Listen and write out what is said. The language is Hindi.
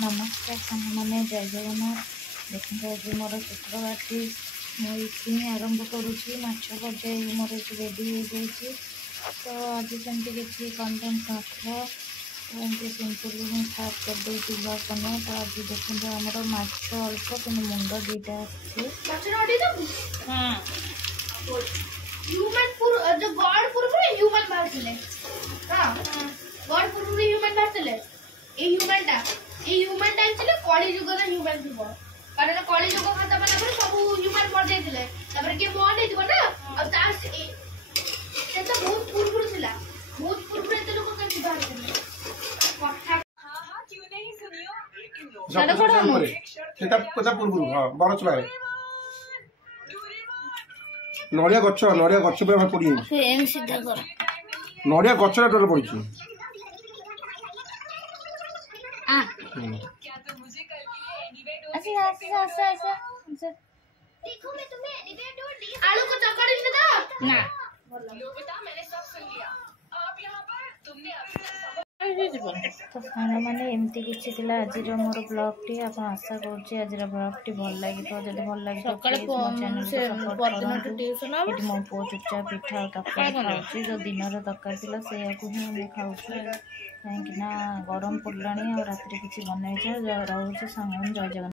नमस्कार सामने जय जगन्नाथ। देखते आज मोर शुक्रवार मुझे आरंभ करुच्ची माछ भजा मोर रेडी हो जाए। तो आज सेमती किसी कंटेन्ट नथा तो सिंपली मुझे स्टार्ट करदे ब्लॉग बना। तो आज देखते आमर माछ अल्प कि मुंड दुईटा कली जुग ह्यूमन थी कारण कली जुग खाता माने सब ह्यूमन मर जाइतिले तबरे के मर नै दिबो ना अब तास से तो बहुत पूर्व थिला बहुत पूर्व एते लोग के बाहर थिले कथा हां क्यों नहीं सुनियो साडा कोड हम सेटा पता पूर्व हां बड़ चलाए नड़िया गछ पे पड़ी एम सीधा कर नड़िया गछरा टोल पड़ी देखो मैं तुम्हें एनीवेयर डोर दी आलू को चकड़ी दे दो ना बेटा मैंने सब सुन लिया आप यहां पर तुमने तो सारा माने एमती किछि थिला आज मोर ब्लॉग टी आप आशा करछि आज ब्लॉग टी भल लागि तो जदि भल लागि तो प्लीज मो चैनल को सपोर्ट करो। एटी मो पो चुपचाप पिठा तरकारी खाउछि जो दिन रो तरकारी थिला से याकू ही हम खाउछु काहेकि ना गरम पड़लानी और रात्रि किछि बनाइ छ रहउछि संगम जय जगन्नाथ।